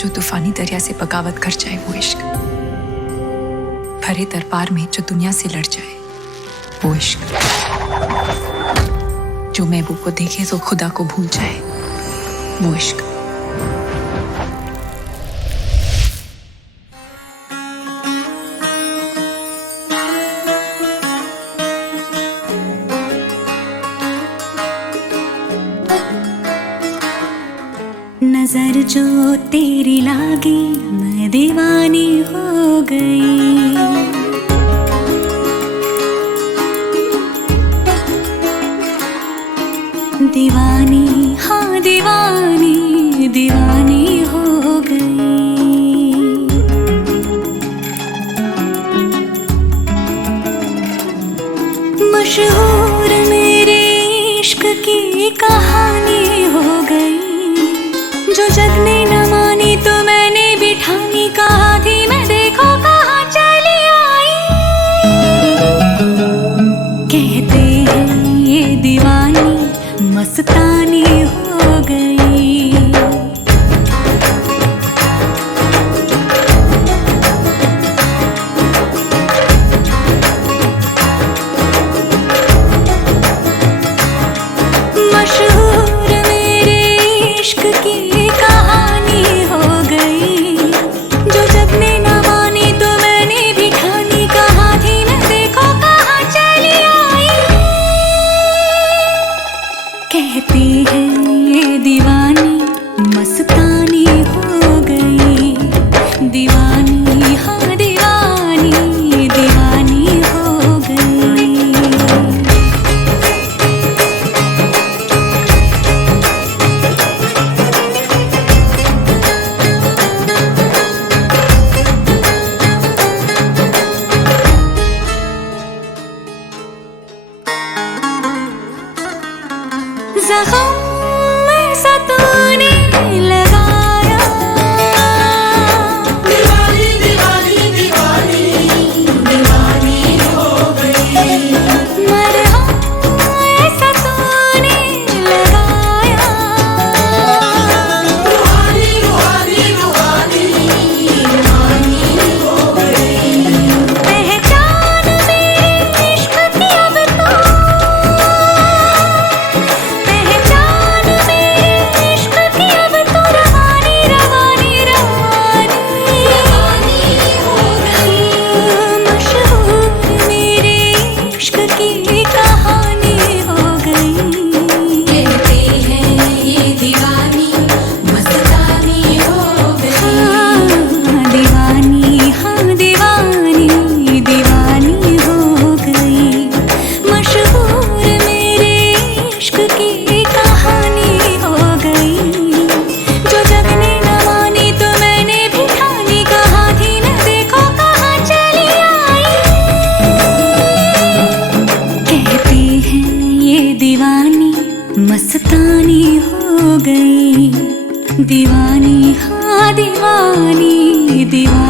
जो तूफानी दरिया से बगावत कर जाए वो इश्क, भरे दरबार में जो दुनिया से लड़ जाए वो इश्क, जो महबूब को देखे तो खुदा को भूल जाए वो इश्क। नजर जो तेरी लागी मैं दीवानी हो गई, दीवानी हाँ दीवानी दीवानी हो गई। मशहूर मेरे इश्क की कहानी हो गई, जो जग ने न मानी तो मैंने भी ठानी, कहा थी मैं देखो कहाँ चली आई। कहते हैं ये दीवानी मस्तानी हो गई। मशहूर मेरे इश्क की कहानी हो गई, जो जग ने न मानी तो मैंने भी ठानी, कहा थी मैं देखो कहाँ चली आई। कहती है ये दीवानी मस्तानी हो गई, दीवानी हाँ दीवानी दीवानी हो गई। ज़ख्म ऐसा तूने लगाया, दीवानी दीवानी दीवानी दीवानी हो गई। मरहम ऐसा तूने लगाया, रूहानी रूहानी रूहानी रूहानी हो गई। पहचान मेरे इश्क की अब तो, मस्तानी हो गई, दीवानी हाँ दीवानी दीवानी।